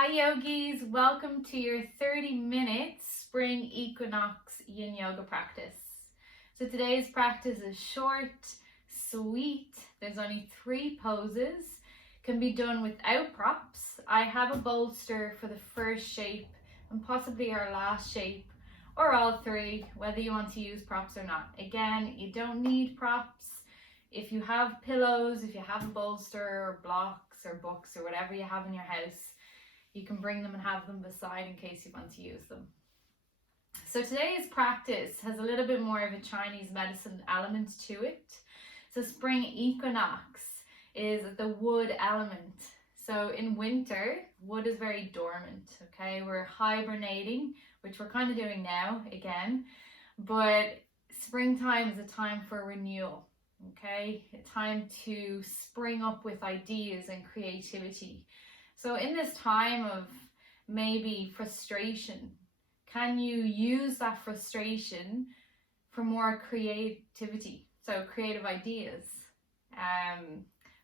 Hi yogis, welcome to your 30-minute Spring Equinox Yin Yoga practice. So today's practice is short, sweet. There's only 3 poses. Can be done without props. I have a bolster for the first shape and possibly our last shape, or all 3, whether you want to use props or not. Again, you don't need props. If you have pillows, if you have a bolster or blocks or books or whatever you have in your house, you can bring them and have them beside in case you want to use them. So today's practice has a little bit more of a Chinese medicine element to it. So Spring Equinox is the wood element. So in winter, wood is very dormant, okay? We're hibernating, which we're kind of doing now again, but springtime is a time for renewal, okay? A time to spring up with ideas and creativity. So in this time of maybe frustration, can you use that frustration for more creativity? So creative ideas.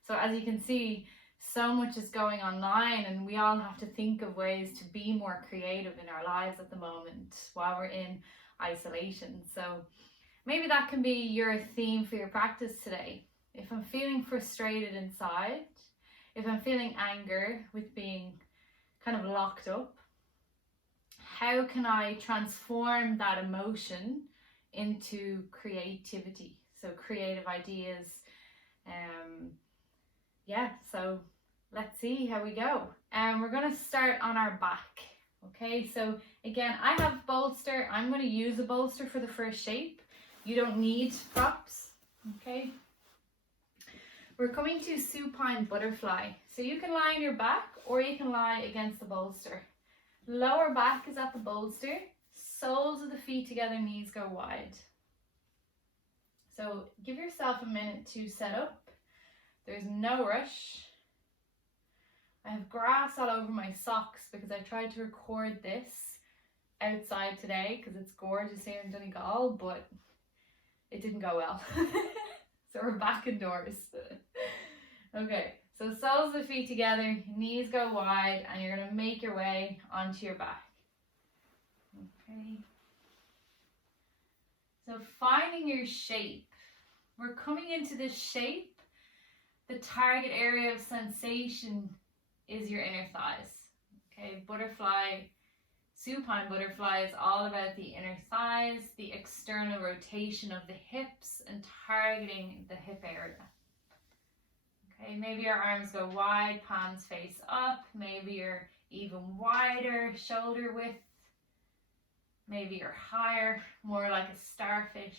So as you can see, so much is going online and we all have to think of ways to be more creative in our lives at the moment while we're in isolation. So maybe that can be your theme for your practice today. If I'm feeling frustrated inside, if I'm feeling anger with being kind of locked up, how can I transform that emotion into creativity? So creative ideas. So let's see how we go. We're going to start on our back. Okay, so again, I have bolster. I'm going to use a bolster for the first shape. You don't need props. Okay. We're coming to supine butterfly. So you can lie on your back or you can lie against the bolster. Lower back is at the bolster. Soles of the feet together, knees go wide. So give yourself a minute to set up. There's no rush. I have grass all over my socks because I tried to record this outside today because it's gorgeous here in Donegal, but it didn't go well. So we're back indoors. Okay, so soles of the feet together, knees go wide, and you're going to make your way onto your back. Okay. So finding your shape. We're coming into this shape. The target area of sensation is your inner thighs. Okay, supine butterfly is all about the inner thighs, the external rotation of the hips and targeting the hip area. Okay, maybe your arms go wide, palms face up, maybe you're even wider, shoulder width, maybe you're higher, more like a starfish.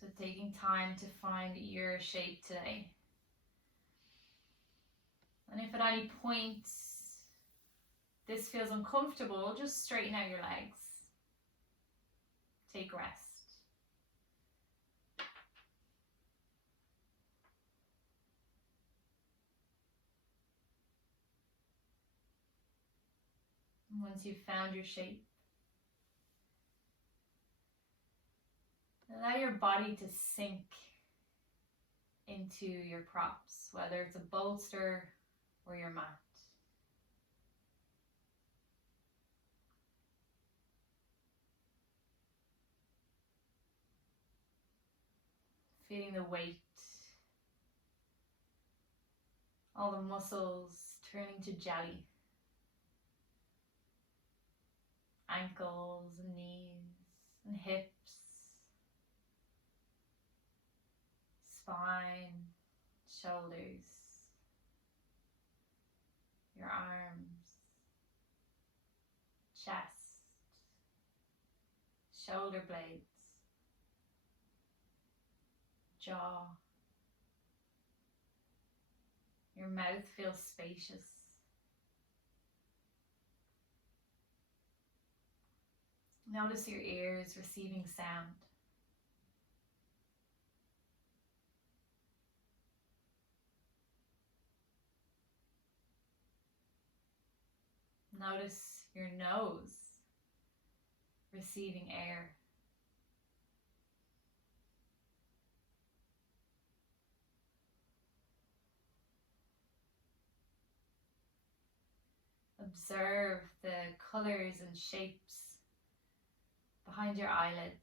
So taking time to find your shape today. And if at any point this feels uncomfortable, just straighten out your legs. Take rest. And once you've found your shape, allow your body to sink into your props, whether it's a bolster or your mat. Feeling the weight, all the muscles turning to jelly, ankles and knees and hips, spine, shoulders, your arms, chest, shoulder blades, jaw. Your mouth feels spacious. Notice your ears receiving sound. Notice your nose receiving air. Observe the colors and shapes behind your eyelids.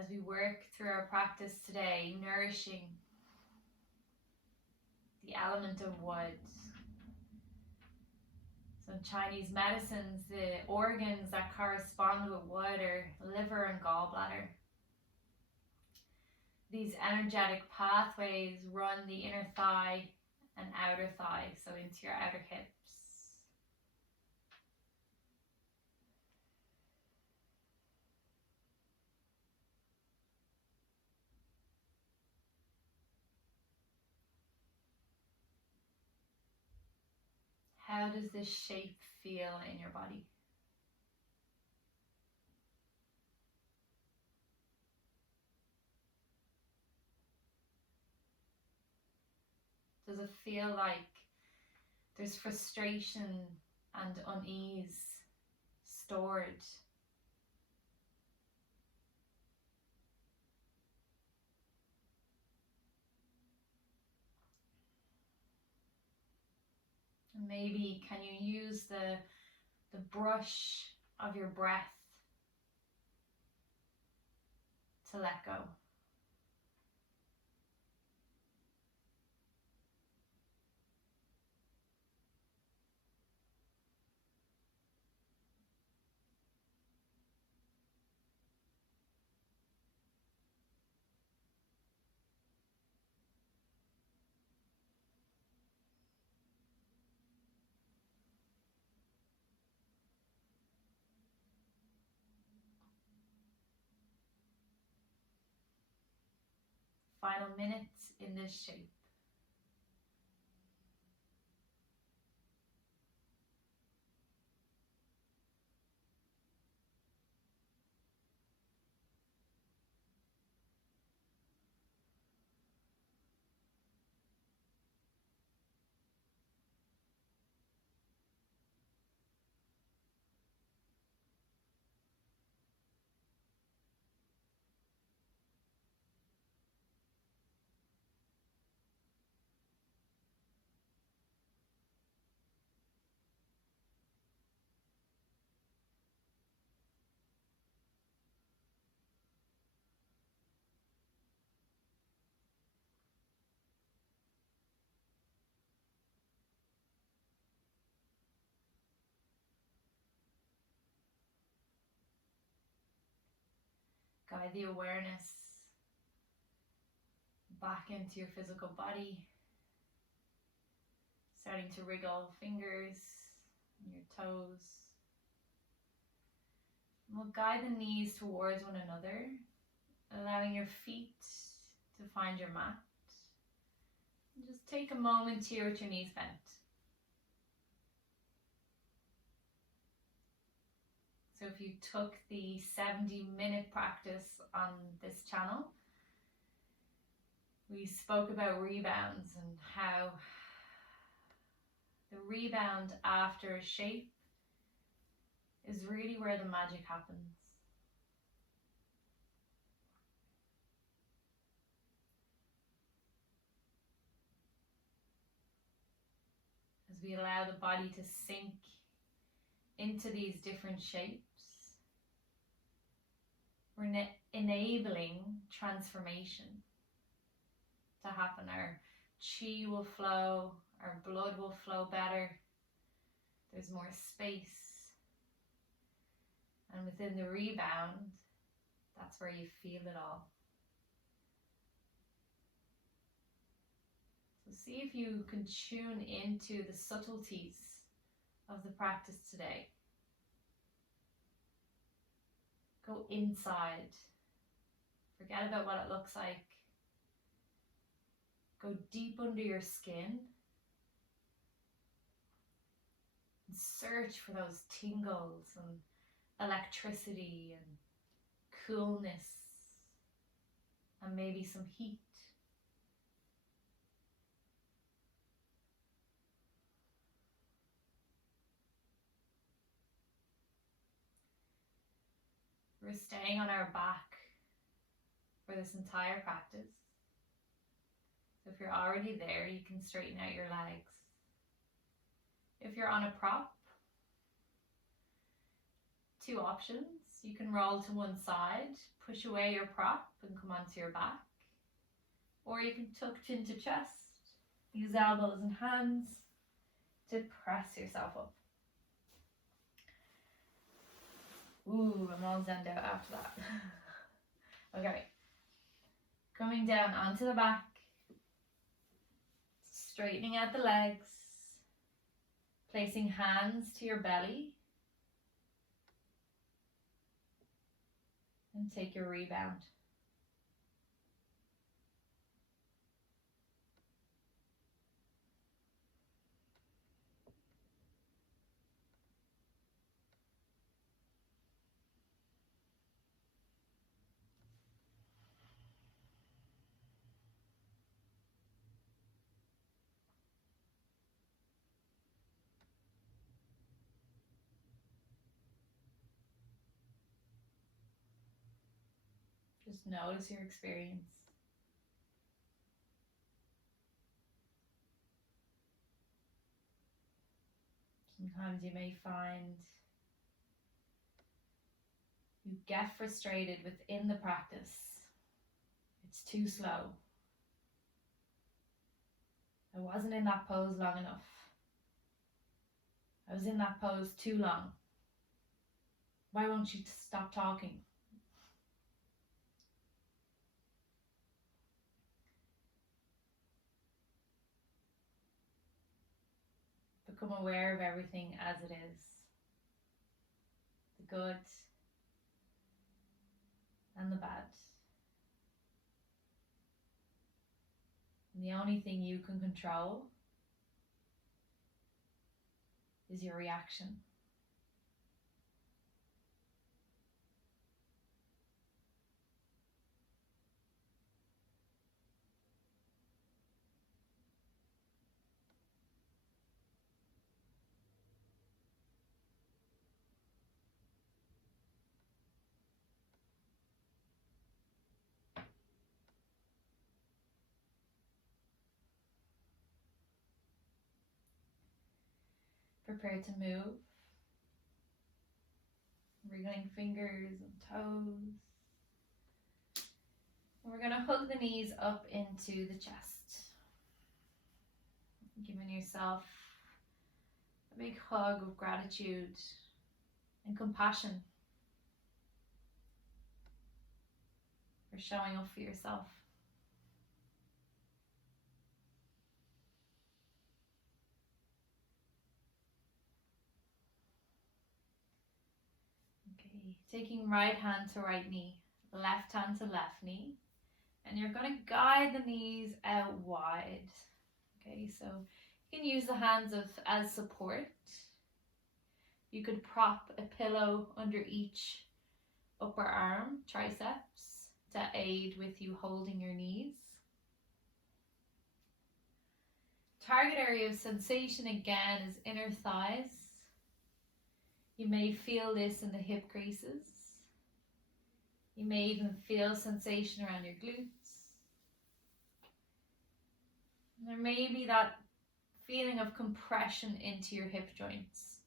As we work through our practice today, nourishing the element of wood. So in Chinese medicines, the organs that correspond with wood are liver and gallbladder. These energetic pathways run the inner thigh and outer thigh, so into your outer hips. How does this shape feel in your body? Does it feel like there's frustration and unease stored? And maybe can you use the brush of your breath to let go? Final minutes in this shape. Guide the awareness back into your physical body, starting to wriggle fingers and your toes. And we'll guide the knees towards one another, allowing your feet to find your mat. And just take a moment here with your knees bent. So if you took the 70-minute practice on this channel, we spoke about rebounds and how the rebound after a shape is really where the magic happens. As we allow the body to sink into these different shapes, we're enabling transformation to happen. Our chi will flow, our blood will flow better, there's more space. And within the rebound, that's where you feel it all. So see if you can tune into the subtleties of the practice today. Go inside. Forget about what it looks like. Go deep under your skin and search for those tingles and electricity and coolness. and maybe some heat. We're staying on our back for this entire practice. So if you're already there, you can straighten out your legs. If you're on a prop, two options. You can roll to one side, push away your prop and come onto your back. Or you can tuck chin to chest, use elbows and hands to press yourself up. Ooh, I'm all zened out after that. Okay. Coming down onto the back, straightening out the legs, placing hands to your belly, and take your rebound. Just notice your experience. Sometimes you may find you get frustrated within the practice. It's too slow. I wasn't in that pose long enough. I was in that pose too long. Why won't you stop talking? Become aware of everything as it is. The good and the bad. And the only thing you can control is your reaction. Prepare to move. Wriggling fingers and toes. And we're going to hug the knees up into the chest. Giving yourself a big hug of gratitude and compassion for showing up for yourself. Okay, taking right hand to right knee, left hand to left knee, and you're going to guide the knees out wide. Okay, so you can use the hands as support. You could prop a pillow under each upper arm, triceps, to aid with you holding your knees. Target area of sensation again is inner thighs. You may feel this in the hip creases. You may even feel sensation around your glutes. And there may be that feeling of compression into your hip joints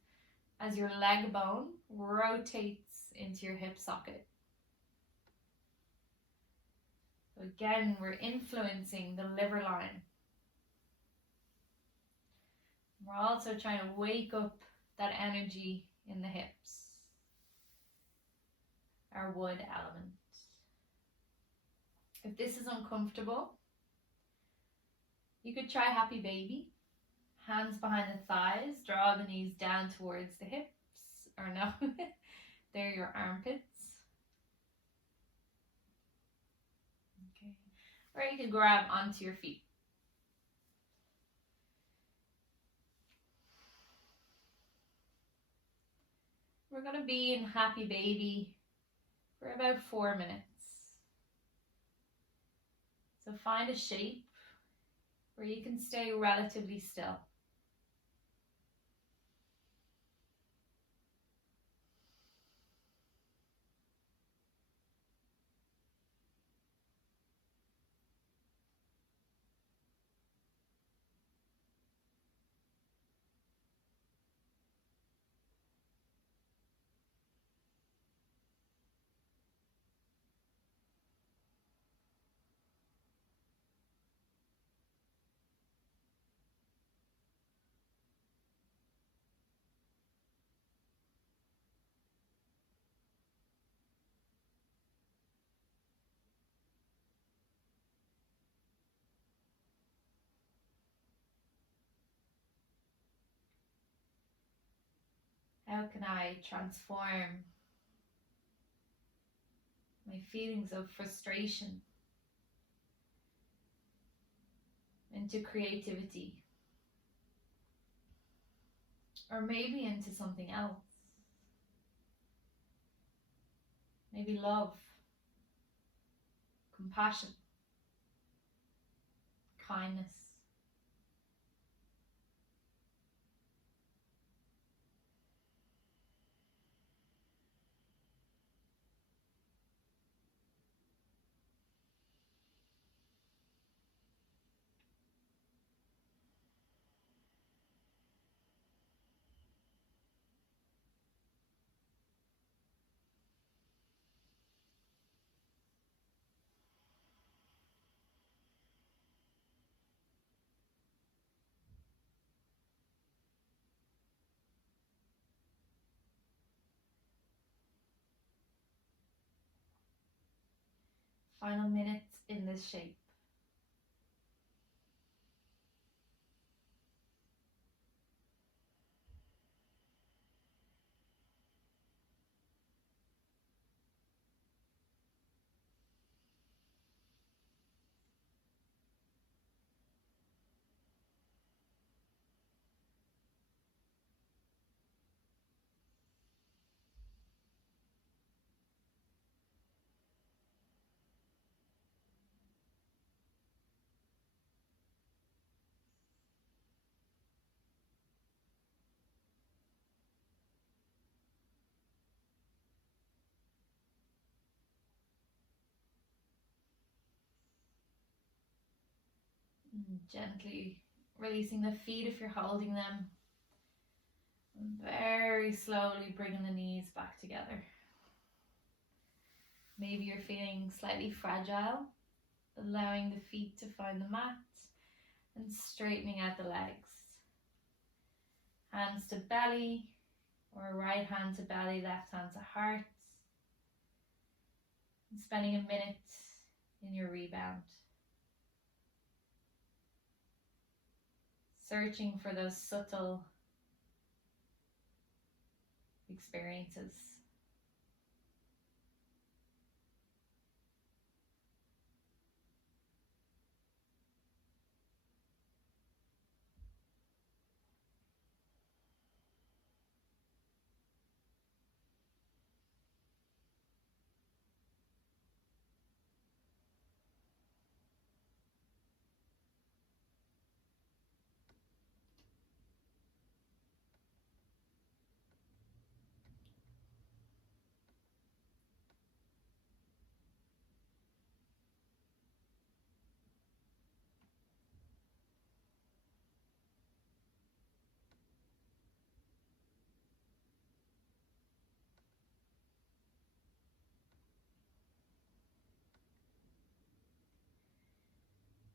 as your leg bone rotates into your hip socket. So again, we're influencing the liver line. We're also trying to wake up that energy in the hips, our wood element. If this is uncomfortable, you could try happy baby. Hands behind the thighs, draw the knees down towards the hips, or no, they're your armpits. Okay. Or you can grab onto your feet. We're going to be in happy baby for about 4 minutes. So find a shape where you can stay relatively still. How can I transform my feelings of frustration into creativity? Or maybe into something else. Maybe love, compassion, kindness. Final minutes in this shape. Gently releasing the feet if you're holding them. And very slowly bringing the knees back together. Maybe you're feeling slightly fragile, allowing the feet to find the mat and straightening out the legs. Hands to belly, or right hand to belly, left hand to heart. And spending a minute in your rebound. Searching for those subtle experiences.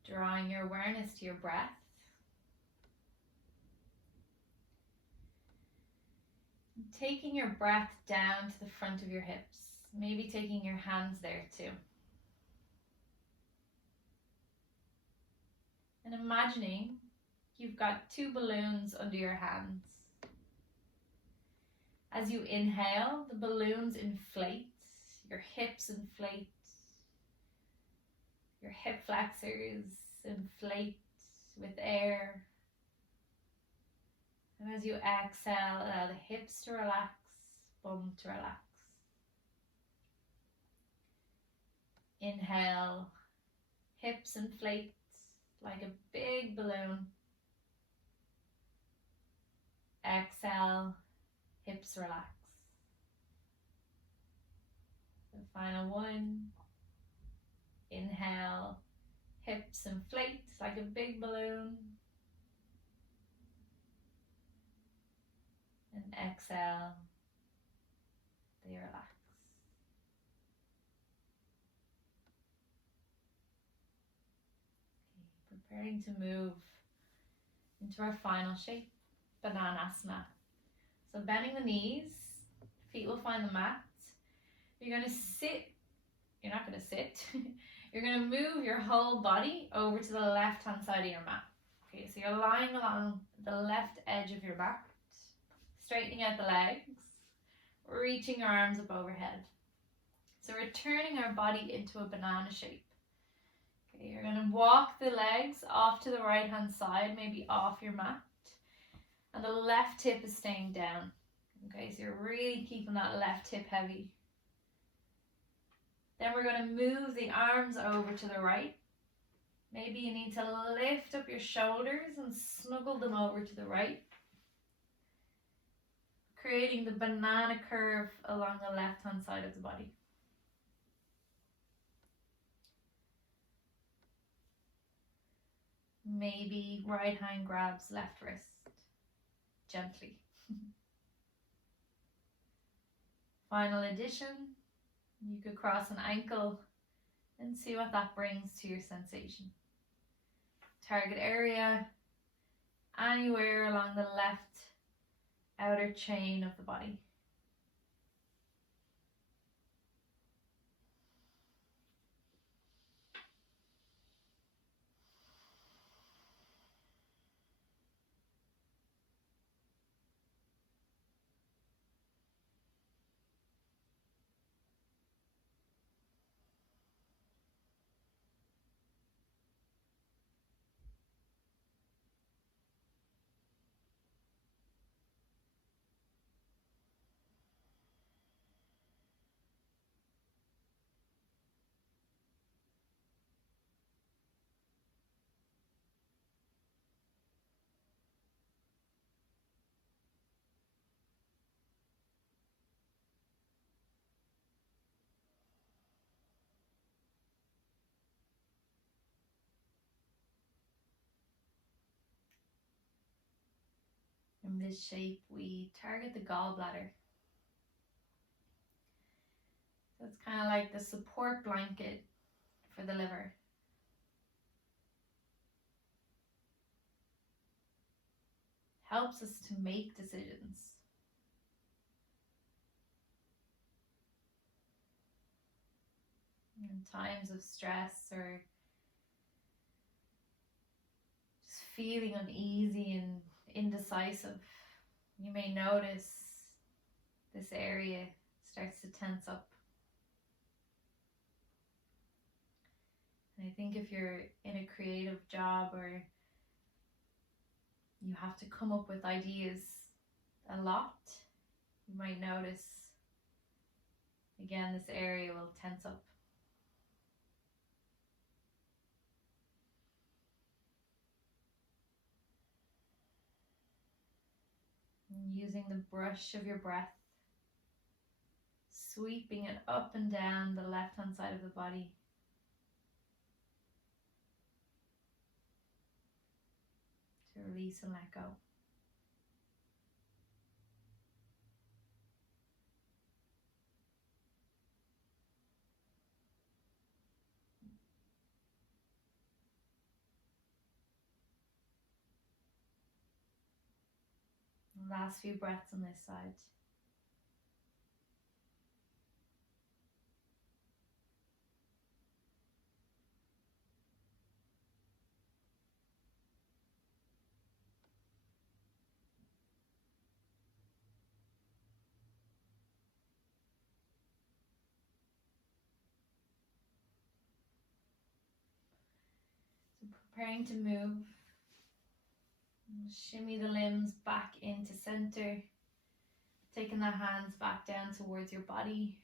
Drawing your awareness to your breath. Taking your breath down to the front of your hips. Maybe taking your hands there too. And imagining you've got two balloons under your hands. As you inhale, the balloons inflate, your hips inflate, your hip flexors inflate with air. And as you exhale, allow the hips to relax, bum to relax. Inhale, Hips inflate like a big balloon. Exhale, hips relax. The final one. Inhale, hips inflate like a big balloon. And exhale, they relax. Okay, preparing to move into our final shape, Bananasana. So bending the knees, feet will find the mat. You're going to sit, you're not going to sit, you're going to move your whole body over to the left hand side of your mat. Okay, so you're lying along the left edge of your mat, straightening out the legs, reaching your arms up overhead. So we're turning our body into a banana shape. Okay, you're going to walk the legs off to the right hand side, maybe off your mat, and the left hip is staying down. Okay, so you're really keeping that left hip heavy. Then we're going to move the arms over to the right. Maybe you need to lift up your shoulders and snuggle them over to the right, creating the banana curve along the left hand side of the body. Maybe right hand grabs left wrist, gently. Final addition, you could cross an ankle and see what that brings to your sensation. Target area, anywhere along the left outer chain of the body. In this shape, we target the gallbladder. So it's kind of like the support blanket for the liver. Helps us to make decisions. In times of stress or just feeling uneasy and indecisive, you may notice this area starts to tense up. And I think if you're in a creative job or you have to come up with ideas a lot, you might notice again this area will tense up. Using the brush of your breath, sweeping it up and down the left hand side of the body. To release and let go. Last few breaths on this side. So preparing to move. Shimmy the limbs back into center. Taking the hands back down towards your body.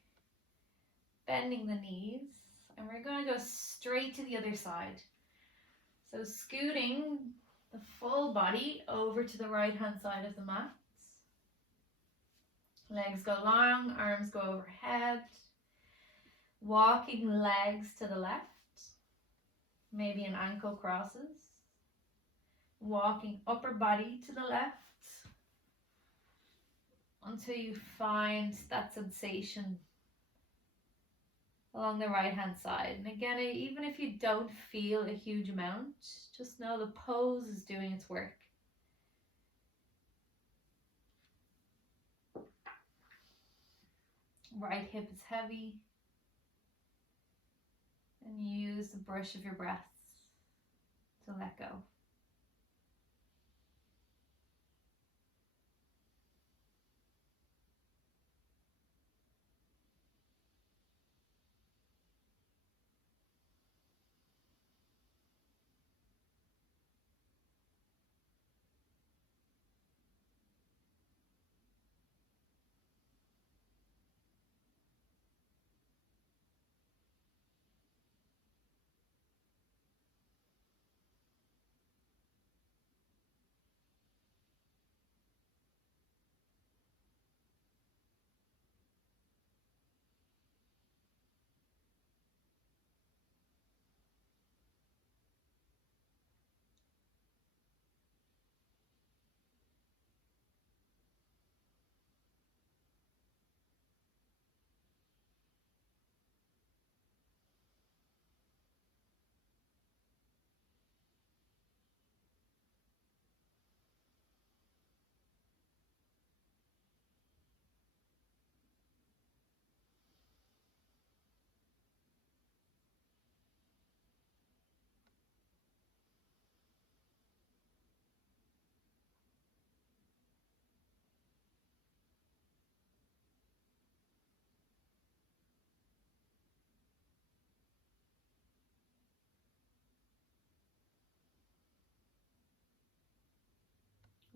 Bending the knees. And we're going to go straight to the other side. So scooting the full body over to the right hand side of the mat. Legs go long, arms go overhead. Walking legs to the left. Maybe an ankle crosses. Walking upper body to the left until you find that sensation along the right hand side. And again, even if you don't feel a huge amount, just know the pose is doing its work. Right hip is heavy. And use the brush of your breath to let go.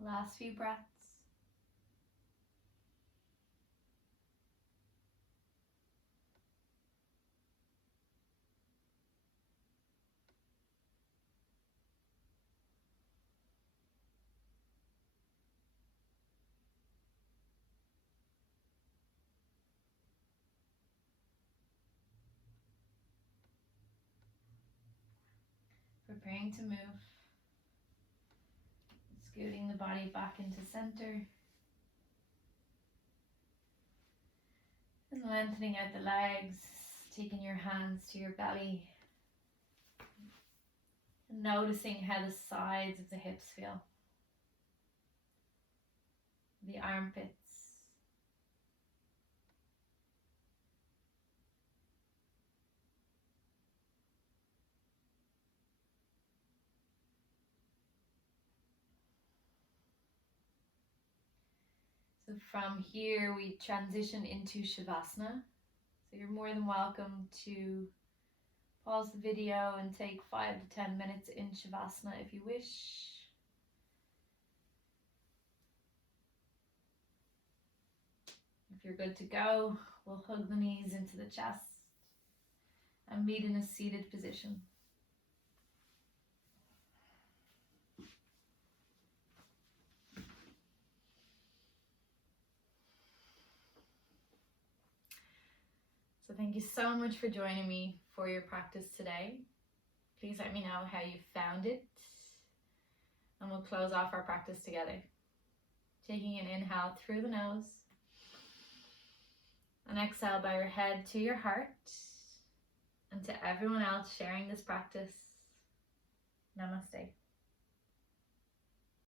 Last few breaths. Preparing to move. Scooting the body back into center. And lengthening out the legs, taking your hands to your belly. And noticing how the sides of the hips feel. The armpits. So from here we transition into Shavasana. So you're more than welcome to pause the video and take 5 to 10 minutes in Shavasana if you wish. If you're good to go, we'll hug the knees into the chest and meet in a seated position. So thank you so much for joining me for your practice today. Please let me know how you found it. And we'll close off our practice together. Taking an inhale through the nose. And exhale by your head to your heart. And to everyone else sharing this practice, namaste.